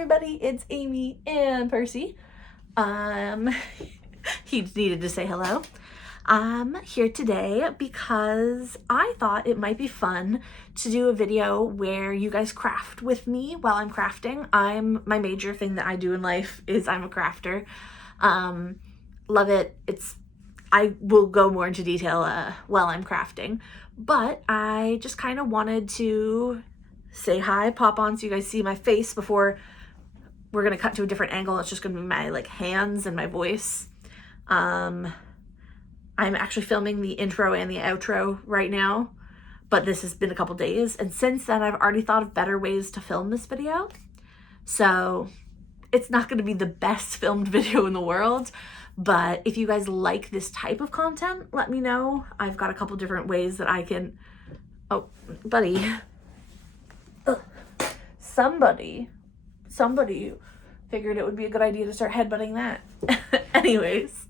everybody, it's Amy and Percy. He needed to say hello. I'm here today because I thought it might be fun to do a video where you guys craft with me while I'm crafting. My major thing that I do in life is I'm a crafter. Love it. I will go more into detail while I'm crafting, but I just kind of wanted to say hi, pop on so you guys see my face before we're gonna cut to a different angle. It's just gonna be my hands and my voice. I'm actually filming the intro and the outro right now, but this has been a couple days, and since then I've already thought of better ways to film this video. So it's not gonna be the best filmed video in the world, but if you guys like this type of content, let me know. I've got a couple different ways that I can... Oh, buddy. Ugh. Somebody figured it would be a good idea to start headbutting that. Anyways,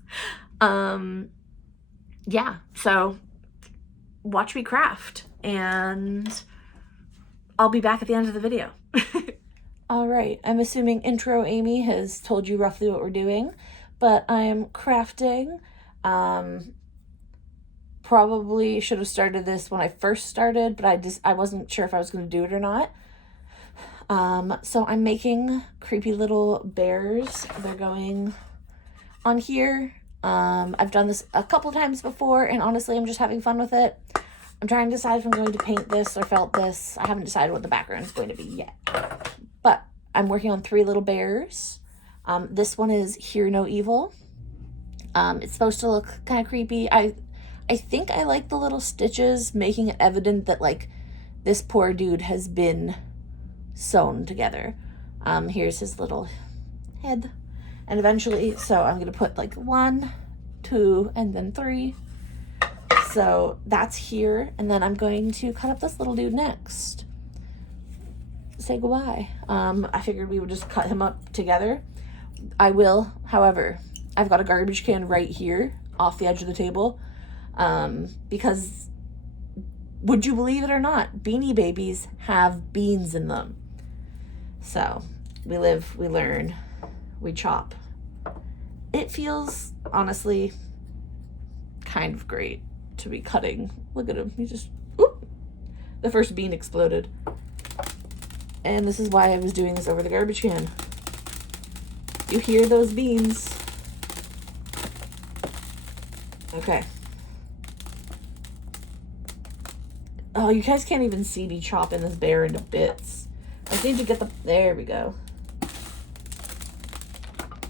yeah, so watch me craft and I'll be back at the end of the video. All right, I'm assuming intro Amy has told you roughly what we're doing, but I'm crafting. Probably should have started this when I first started, but I wasn't sure if I was going to do it or not. So I'm making creepy little bears. They're going on here. I've done this a couple times before, and honestly, I'm just having fun with it. I'm trying to decide if I'm going to paint this or felt this. I haven't decided what the background is going to be yet, but I'm working on 3 little bears. This one is Hear No Evil. It's supposed to look kind of creepy. I think I like the little stitches, making it evident that this poor dude has been sewn together. Here's his little head, and eventually, so I'm gonna put 1, 2, and then 3. So that's here, and then I'm going to cut up this little dude next. Say goodbye. I figured we would just cut him up together. I will, however, I've got a garbage can right here off the edge of the table, because would you believe it or not, Beanie Babies have beans in them. So we live, we learn, we chop. It feels, honestly, kind of great to be cutting. Look at him. He just, oop, the first bean exploded. And this is why I was doing this over the garbage can. You hear those beans. Okay. Oh, you guys can't even see me chopping this bear into bits. I just need to get there we go.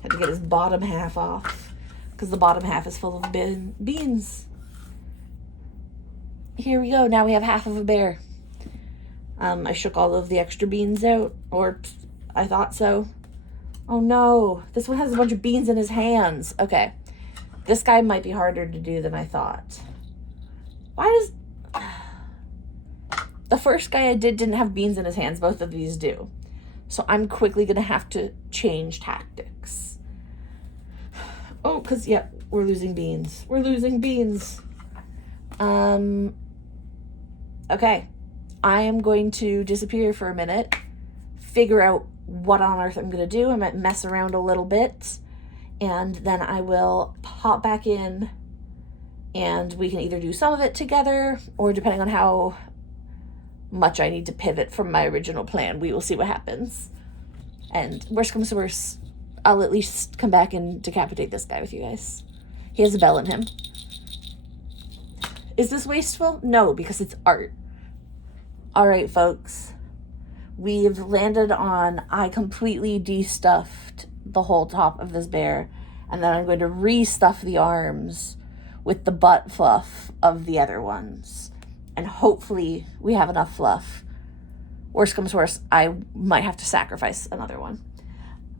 Had to get his bottom half off, because the bottom half is full of beans. Here we go. Now we have half of a bear. I shook all of the extra beans out, or I thought so. Oh no, this one has a bunch of beans in his hands. Okay, this guy might be harder to do than I thought. Why does... The first guy I did didn't have beans in his hands. Both of these do. So I'm quickly going to have to change tactics. Oh, because, yeah, we're losing beans. We're losing beans. Okay. I am going to disappear for a minute. Figure out what on earth I'm going to do. I might mess around a little bit. And then I will pop back in. And we can either do some of it together, or depending on how much I need to pivot from my original plan, we will see what happens. And worst comes to worst, I'll at least come back and decapitate this guy with you guys. He has a bell in him. Is this wasteful? No, because it's art. All right, folks. We've landed on, I completely de-stuffed the whole top of this bear, and then I'm going to re-stuff the arms with the butt fluff of the other ones. And hopefully we have enough fluff. Worst comes to worst, I might have to sacrifice another one.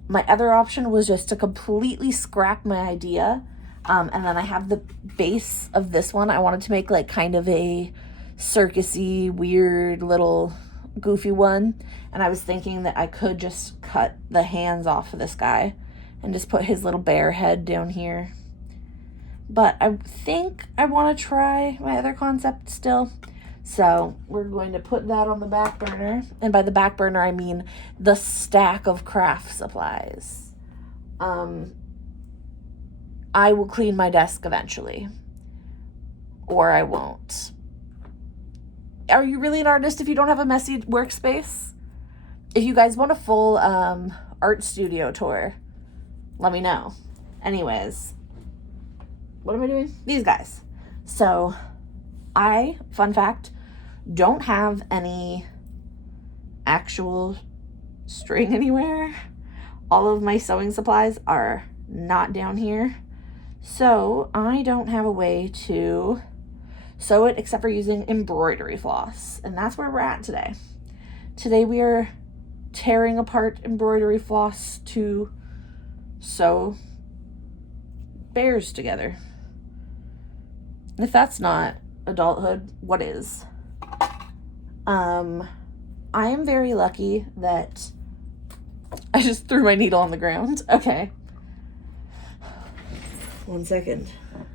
My other option was just to completely scrap my idea. And then I have the base of this one. I wanted to make kind of a circusy, weird, little goofy one. And I was thinking that I could just cut the hands off of this guy and just put his little bear head down here. But I think I want to try my other concept still. So we're going to put that on the back burner. And by the back burner, I mean the stack of craft supplies. I will clean my desk eventually. Or I won't. Are you really an artist if you don't have a messy workspace? If you guys want a full art studio tour, let me know. Anyways, what am I doing? These guys. So I, fun fact, don't have any actual string anywhere. All of my sewing supplies are not down here. So I don't have a way to sew it except for using embroidery floss. And that's where we're at today. Today we are tearing apart embroidery floss to sew bears together. And if that's not adulthood, what is? I am very lucky that I just threw my needle on the ground. Okay. 1 second.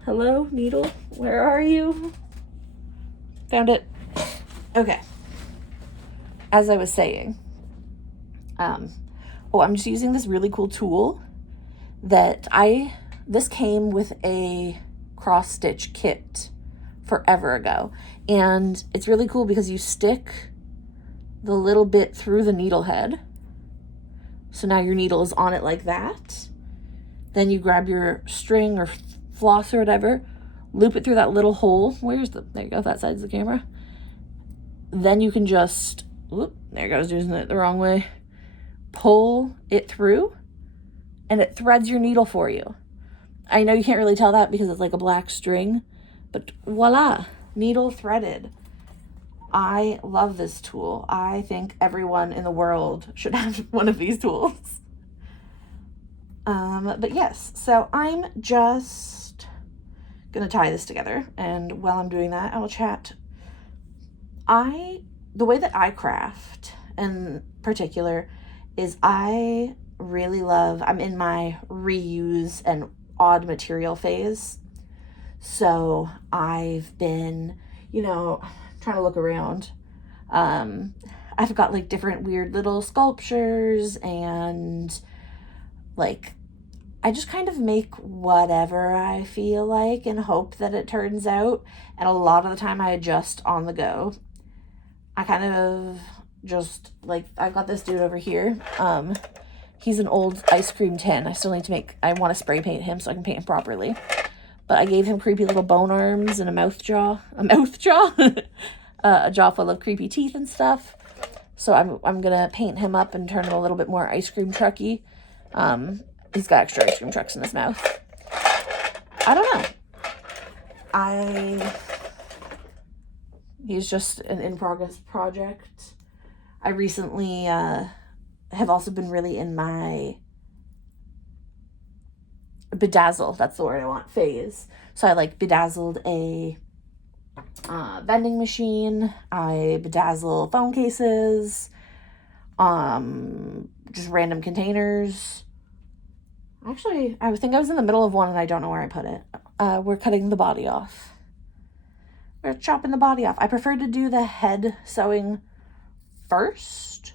Hello, needle? Where are you? Found it. Okay. As I was saying, I'm just using this really cool tool that this came with a cross stitch kit forever ago. And it's really cool because you stick the little bit through the needle head. So now your needle is on it like that. Then you grab your string or floss or whatever, loop it through that little hole. There you go, that side's the camera. Then you can just, there goes using it the wrong way. Pull it through and it threads your needle for you. I know you can't really tell that because it's like a black string, but voila, needle threaded. I love this tool. I think everyone in the world should have one of these tools. But yes, so I'm just gonna tie this together, and while I'm doing that, I'll chat. The way that I craft in particular is I really love, I'm in my reuse and odd material phase. So I've been, trying to look around. I've got like different weird little sculptures and like, I just kind of make whatever I feel like and hope that it turns out. And a lot of the time I adjust on the go. I kind of just like, I've got this dude over here. He's an old ice cream tin. I still need to I want to spray paint him so I can paint him properly. But I gave him creepy little bone arms and a mouth jaw, a jaw full of creepy teeth and stuff. So I'm gonna paint him up and turn him a little bit more ice cream trucky. He's got extra ice cream trucks in his mouth. I don't know. He's just an in-progress project. I recently have also been really in my bedazzle, that's the word I want, phase. So I like bedazzled a vending machine. I bedazzle phone cases, just random containers. Actually, I think I was in the middle of one and I don't know where I put it. We're cutting the body off. We're chopping the body off. I prefer to do the head sewing first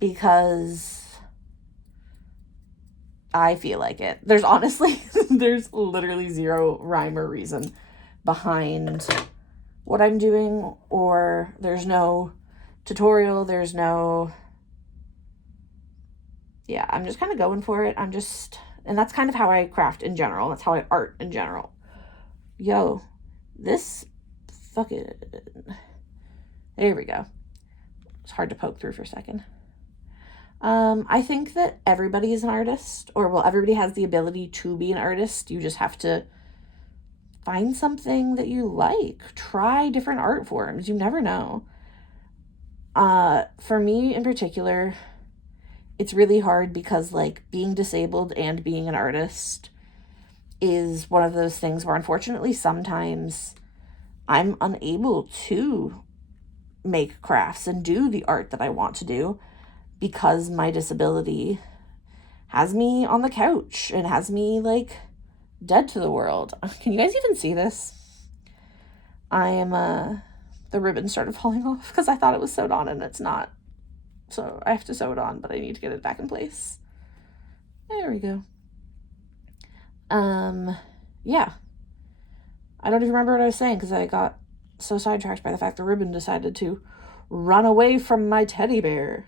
because I feel like it. There's literally zero rhyme or reason behind what I'm doing, or there's no tutorial, I'm just kind of going for it. And that's kind of how I craft in general. That's how I art in general. Yo, this fucking, there we go. It's hard to poke through for a second. I think that everybody is an artist, everybody has the ability to be an artist. You just have to find something that you like. Try different art forms. You never know. For me in particular, it's really hard because like being disabled and being an artist is one of those things where unfortunately sometimes I'm unable to make crafts and do the art that I want to do because my disability has me on the couch and has me like dead to the world. Can you guys even see this? I am the ribbon started falling off because I thought it was sewed on and it's not. So I have to sew it on, but I need to get it back in place. There we go. Yeah. I don't even remember what I was saying because I got so sidetracked by the fact the ribbon decided to run away from my teddy bear.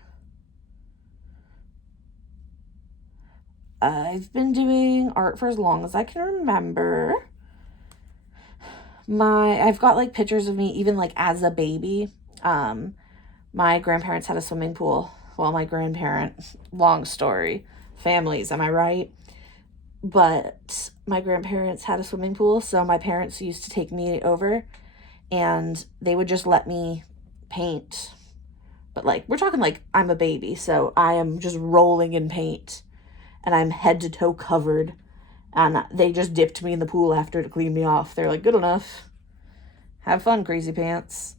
I've been doing art for as long as I can remember. I've got like pictures of me even like as a baby. My grandparents had a swimming pool. Well, my grandparents, long story, families, am I right? But my grandparents had a swimming pool, so my parents used to take me over and they would just let me paint. But like, we're talking like I'm a baby, so I am just rolling in paint and I'm head to toe covered. And they just dipped me in the pool after to clean me off. They're like, good enough. Have fun, crazy pants.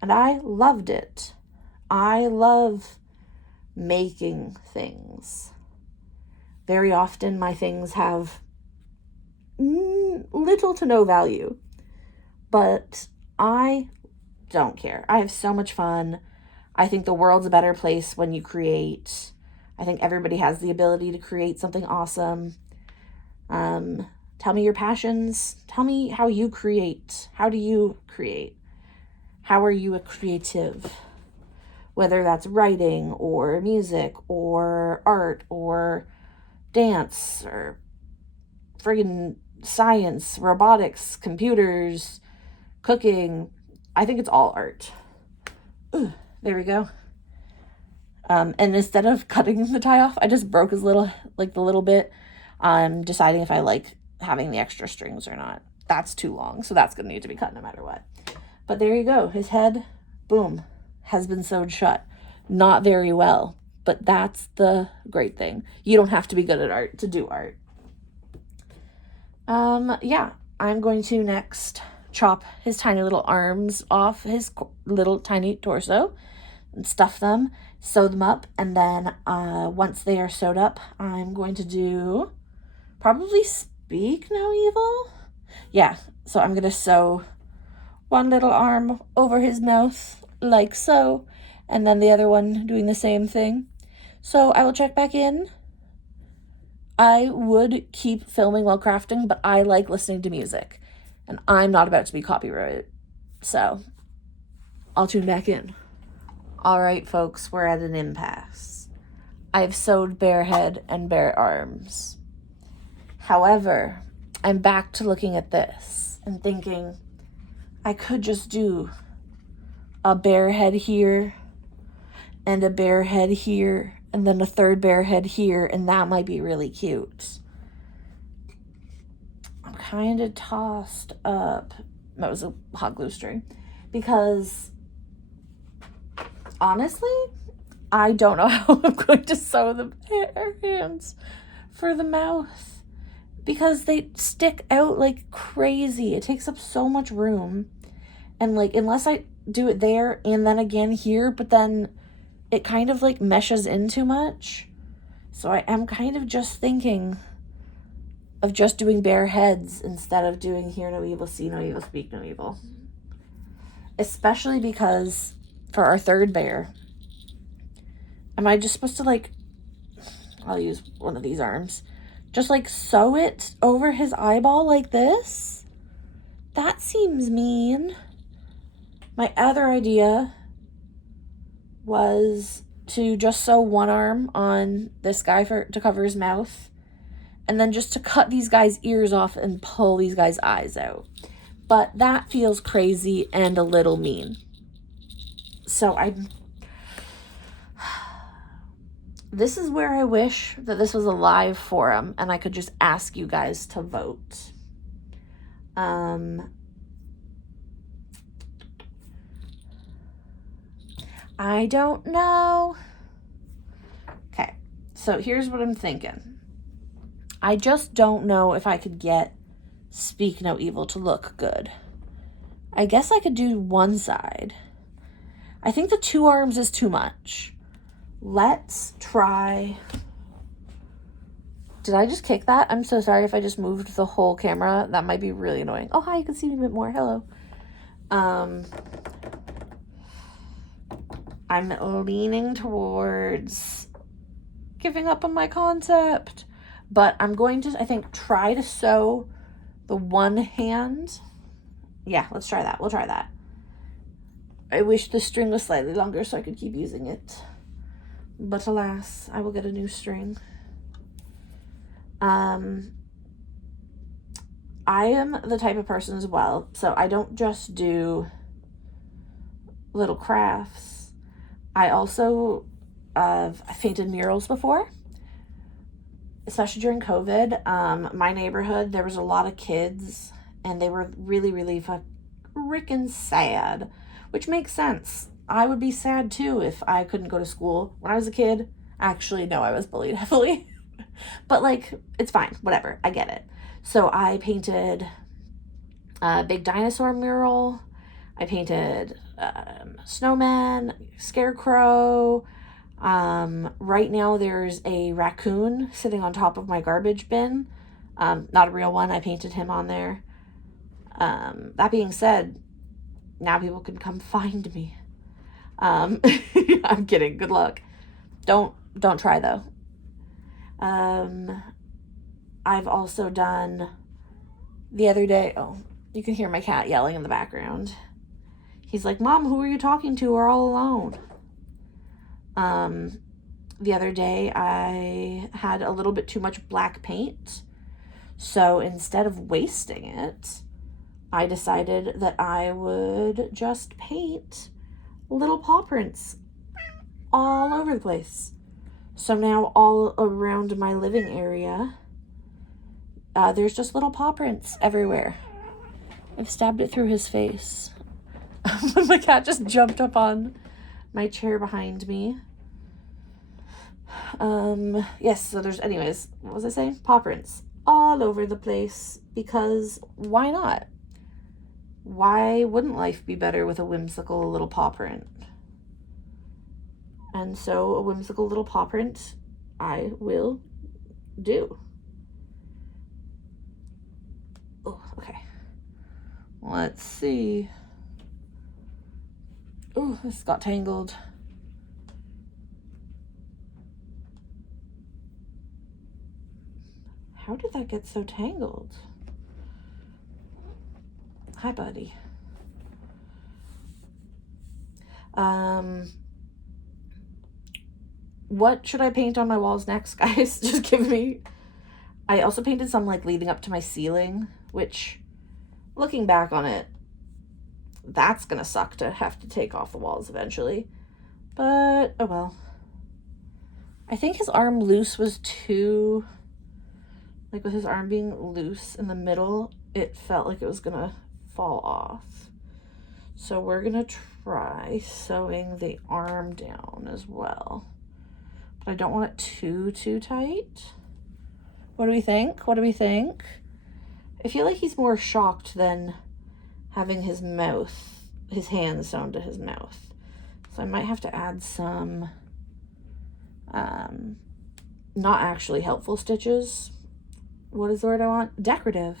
And I loved it. I love making things. Very often my things have little to no value, but I don't care. I have so much fun. I think the world's a better place when you create. I think everybody has the ability to create something awesome. Tell me your passions. Tell me how you create. How do you create? How are you a creative? Whether that's writing or music or art or dance or friggin' science, robotics, computers, cooking. I think it's all art. Ooh, there we go. And instead of cutting the tie off, I just broke his little bit. I'm deciding if I like having the extra strings or not. That's too long, so that's gonna need to be cut no matter what. But there you go. His head, boom, has been sewed shut. Not very well, but that's the great thing. You don't have to be good at art to do art. Yeah, I'm going to next chop his tiny little arms off his little tiny torso and stuff them, sew them up, and then once they are sewed up, I'm going to do probably Speak No Evil. Yeah, so I'm going to sew one little arm over his mouth like so, and then the other one doing the same thing. So I will check back in. I would keep filming while crafting, but I like listening to music, and I'm not about to be copyrighted. So I'll tune back in. All right, folks, we're at an impasse. I've sewed bare head and bare arms. However, I'm back to looking at this and thinking I could just do a bare head here and a bare head here and then a third bare head here, and that might be really cute. I'm kind of tossed up. That was a hot glue string. Because honestly, I don't know how I'm going to sew the bare hands for the mouth. Because they stick out like crazy. It takes up so much room. And like, unless I do it there and then again here, but then it kind of like meshes in too much. So I am kind of just thinking of just doing bare heads instead of doing hear no evil, see no evil, speak no evil. Especially because for our third bear, am I just supposed to like, I'll use one of these arms, just like sew it over his eyeball like this? That seems mean. My other idea was to just sew one arm on this guy to cover his mouth, and then just to cut these guys' ears off and pull these guys' eyes out. But that feels crazy and a little mean. So this is where I wish that this was a live forum and I could just ask you guys to vote. I don't know. Okay, so here's what I'm thinking. I just don't know if I could get Speak No Evil to look good. I guess I could do one side. I think the two arms is too much. Let's try. Did I just kick that? I'm so sorry if I just moved the whole camera. That might be really annoying. Oh, hi, you can see me a bit more. Hello. I'm leaning towards giving up on my concept, but I'm going to, I think, try to sew the one hand. Yeah, let's try that. We'll try that. I wish the string was slightly longer so I could keep using it. But alas, I will get a new string. I am the type of person as well, so I don't just do little crafts. I also, I've painted murals before, especially during COVID. My neighborhood, there was a lot of kids, and they were really, really freaking sad, which makes sense. I would be sad too if I couldn't go to school. When I was a kid, actually, no, I was bullied heavily. But, like, it's fine. Whatever. I get it. So I painted a big dinosaur mural. I painted snowman, scarecrow. Right now there's a raccoon sitting on top of my garbage bin. Not a real one. I painted him on there. That being said, now people can come find me. I'm kidding. Good luck. Don't try though. I've also done the other day. Oh, you can hear my cat yelling in the background. He's like, Mom, who are you talking to? We're all alone. The other day I had a little bit too much black paint. So instead of wasting it, I decided that I would just paint little paw prints all over the place. So now all around my living area, there's just little paw prints everywhere. I've stabbed it through his face. My cat just jumped up on my chair behind me. Yes, so there's, anyways, what was I saying? Paw prints all over the place, because why not? Why wouldn't life be better with a whimsical little paw print? And so a whimsical little paw print I will do. Oh, okay. Let's see. Oh, this got tangled. How did that get so tangled? Hi, buddy. What should I paint on my walls next, guys? Just give me... I also painted some, like, leading up to my ceiling, which, looking back on it, that's gonna suck to have to take off the walls eventually. But, oh well. I think his arm loose was too... Like, with his arm being loose in the middle, it felt like it was gonna fall off. So we're gonna try sewing the arm down as well. But I don't want it too tight. What do we think? What do we think? I feel like he's more shocked than having his hands sewn to his mouth. So I might have to add some, not actually helpful stitches. What is the word I want? Decorative.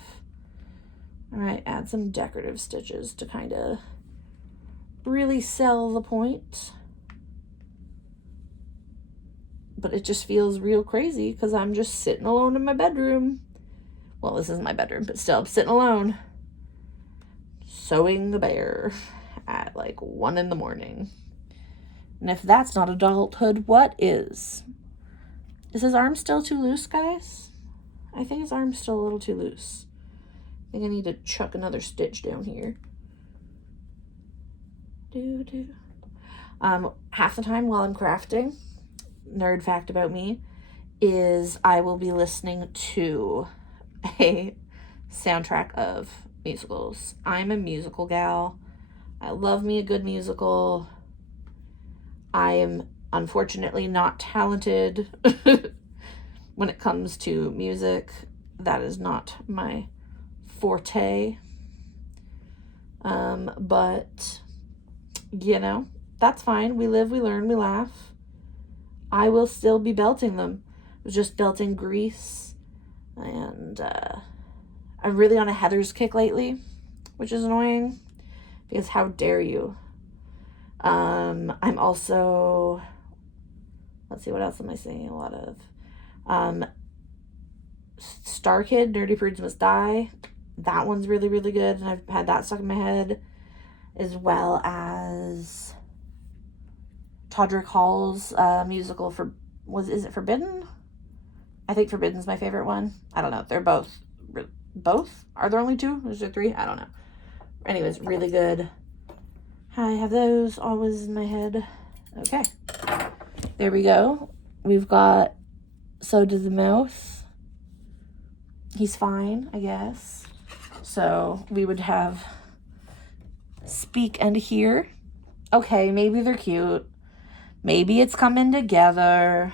All right, add some decorative stitches to kind of really sell the point. But it just feels real crazy because I'm just sitting alone in my bedroom. Well, this isn't my bedroom, but still, I'm sitting alone. Sewing the bear at like 1 a.m. And if that's not adulthood, what is? Is his arm still too loose, guys? I think his arm's still a little too loose. I think I need to chuck another stitch down here. Half the time while I'm crafting, nerd fact about me, is I will be listening to a soundtrack of musicals. I'm a musical gal. I love me a good musical. I am unfortunately not talented when it comes to music. That is not my forte. But, you know, that's fine. We live, we learn, we laugh. I will still be belting them. I was just belting Grease. And I'm really on a Heather's kick lately, which is annoying. Because how dare you? I'm also, let's see, what else am I seeing a lot of? Star Kid, Nerdy Prudes Must Die. That one's really, really good, and I've had that stuck in my head, as well as Todrick Hall's musical for, is it Forbidden? I think Forbidden's my favorite one. I don't know. They're both? Are there only two? Is there three? I don't know. Anyways, really good. I have those always in my head. Okay. There we go. We've got So Did the Mouse. He's fine, I guess. So we would have Speak and Hear. Okay, maybe they're cute. Maybe it's coming together.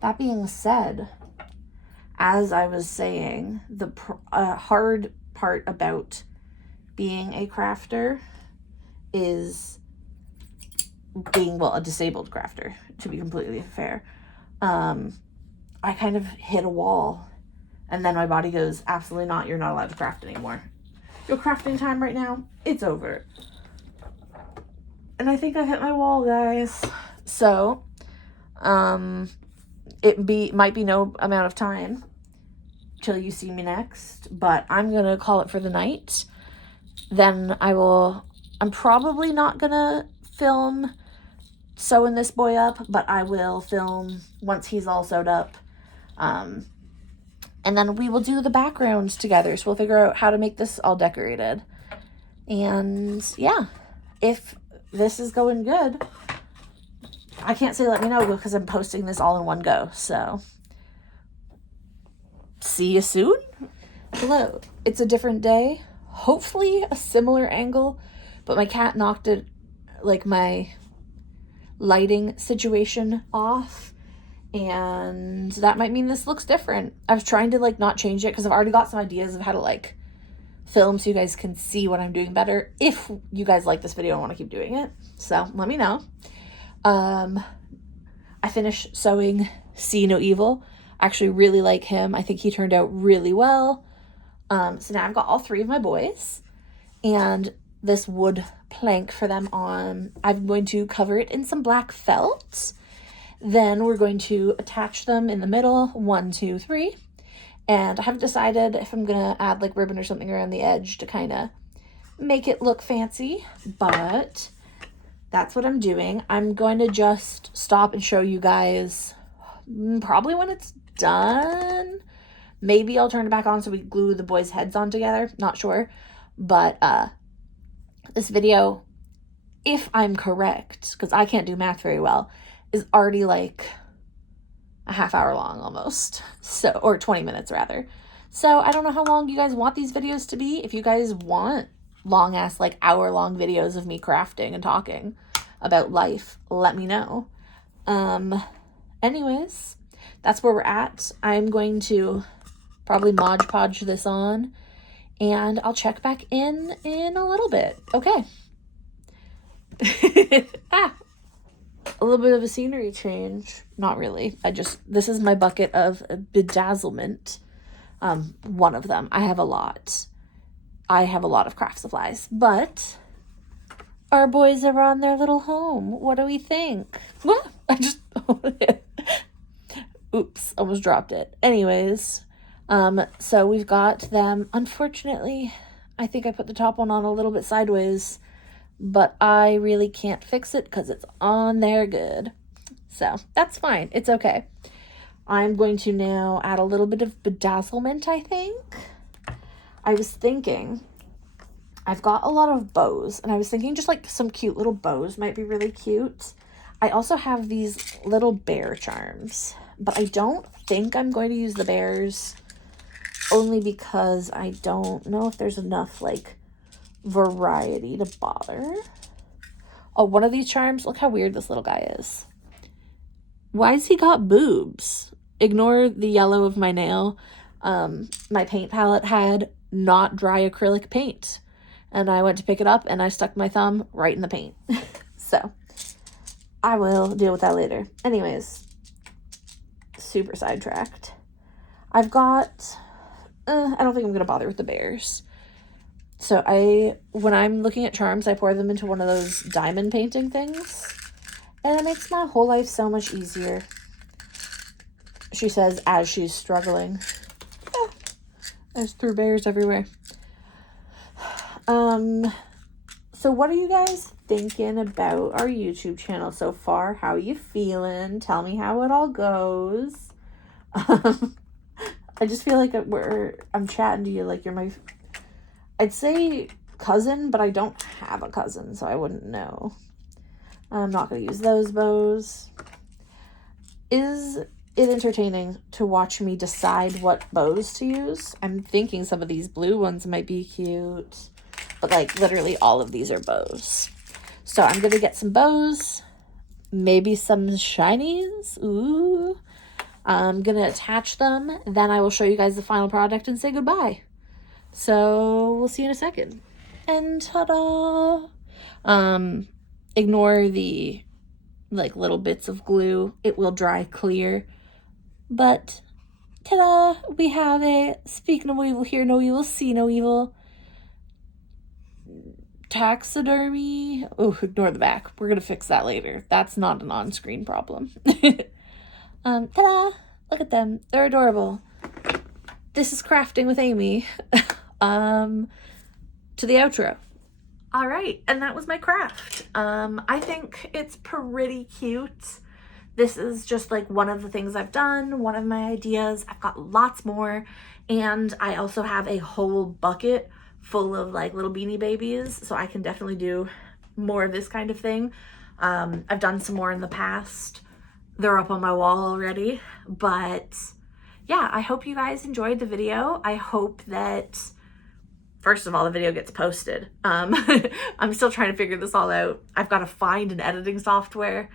That being said, as I was saying, the hard part about being a crafter is being, well, a disabled crafter, to be completely fair. I kind of hit a wall, and then my body goes, absolutely not, you're not allowed to craft anymore. Your crafting time right now, it's over. And I think I hit my wall, guys. So, might be no amount of time till you see me next, but I'm gonna call it for the night. Then I'm probably not gonna film sewing this boy up, but I will film once he's all sewed up. And then we will do the backgrounds together. So we'll figure out how to make this all decorated. And yeah, if this is going good, I can't say let me know because I'm posting this all in one go. So see you soon. Hello. It's a different day. Hopefully a similar angle, but my cat knocked it, like, my lighting situation off, and that might mean this looks different. I was trying to, like, not change it because I've already got some ideas of how to, like, film so you guys can see what I'm doing better if you guys like this video and want to keep doing it. So let me know. I finished sewing See No Evil. I actually really like him. I think he turned out really well. So now I've got all three of my boys and this wood plank for them on. I'm going to cover it in some black felt. Then we're going to attach them in the middle, 1, 2, 3. And I haven't decided if I'm going to add like ribbon or something around the edge to kind of make it look fancy, but that's what I'm doing. I'm going to just stop and show you guys probably when it's done. Maybe I'll turn it back on so we glue the boys' heads on together. Not sure. But this video, if I'm correct, because I can't do math very well, is already like a half hour long almost. So, or 20 minutes rather. So I don't know how long you guys want these videos to be. If you guys want long ass, like hour-long videos of me crafting and talking about life, let me know. Anyways, that's where we're at. I'm going to probably Mod Podge this on, and I'll check back in a little bit. Okay. A little bit of a scenery change. Not really. This is my bucket of bedazzlement. One of them. I have a lot. I have a lot of craft supplies, but our boys are on their little home. What do we think? What? Oops, almost dropped it. Anyways, so we've got them. Unfortunately, I think I put the top one on a little bit sideways, but I really can't fix it because it's on there good. So that's fine. It's okay. I'm going to now add a little bit of bedazzlement, I think. I was thinking, I've got a lot of bows, and I was thinking just like some cute little bows might be really cute. I also have these little bear charms, but I don't think I'm going to use the bears, only because I don't know if there's enough like variety to bother. Oh, one of these charms, look how weird this little guy is. Why has he got boobs? Ignore the yellow of my nail. My paint palette had not dry acrylic paint, and I went to pick it up and I stuck my thumb right in the paint. So I will deal with that later. Anyways, super sidetracked. I've got, I don't think I'm going to bother with the bears. So when I'm looking at charms, I pour them into one of those diamond painting things. And it makes my whole life so much easier. She says as she's struggling. Ah, there's through bears everywhere. So what are you guys thinking about our YouTube channel so far? How are you feeling? Tell me how it all goes. I just feel like I'm chatting to you like you're I'd say cousin, but I don't have a cousin, so I wouldn't know. I'm not going to use those bows. Is it entertaining to watch me decide what bows to use? I'm thinking some of these blue ones might be cute, but like literally all of these are bows. So I'm going to get some bows, maybe some shinies. Ooh. I'm going to attach them. Then I will show you guys the final product and say goodbye. So we'll see you in a second. And ta-da! Ignore the like little bits of glue. It will dry clear. But ta-da! We have a speak no evil, hear no evil, see no evil taxidermy. Oh, ignore the back. We're gonna fix that later. That's not an on-screen problem. Ta-da! Look at them. They're adorable. This is crafting with Amy. To the outro. All right, and that was my craft. I think it's pretty cute. This is just like one of the things I've done, one of my ideas. I've got lots more, and I also have a whole bucket full of like little Beanie Babies, so I can definitely do more of this kind of thing. I've done some more in the past. They're up on my wall already, but yeah, I hope you guys enjoyed the video. I hope that, first of all, the video gets posted. I'm still trying to figure this all out. I've got to find an editing software,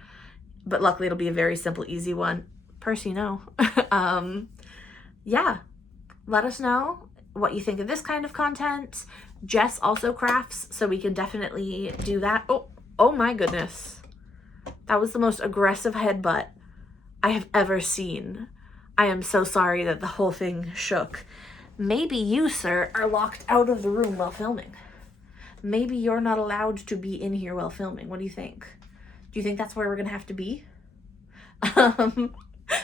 but luckily it'll be a very simple, easy one. Percy, no. Yeah, let us know what you think of this kind of content. Jess also crafts, so we can definitely do that. Oh my goodness. That was the most aggressive headbutt I have ever seen. I am so sorry that the whole thing shook. Maybe you, sir, are locked out of the room while filming. Maybe you're not allowed to be in here while filming. What do you think? Do you think that's where we're going to have to be?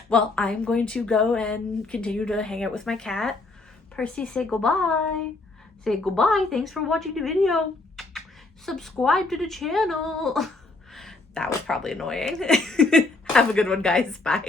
Well, I'm going to go and continue to hang out with my cat. Percy, say goodbye. Say goodbye. Thanks for watching the video. Subscribe to the channel. That was probably annoying. Have a good one, guys. Bye.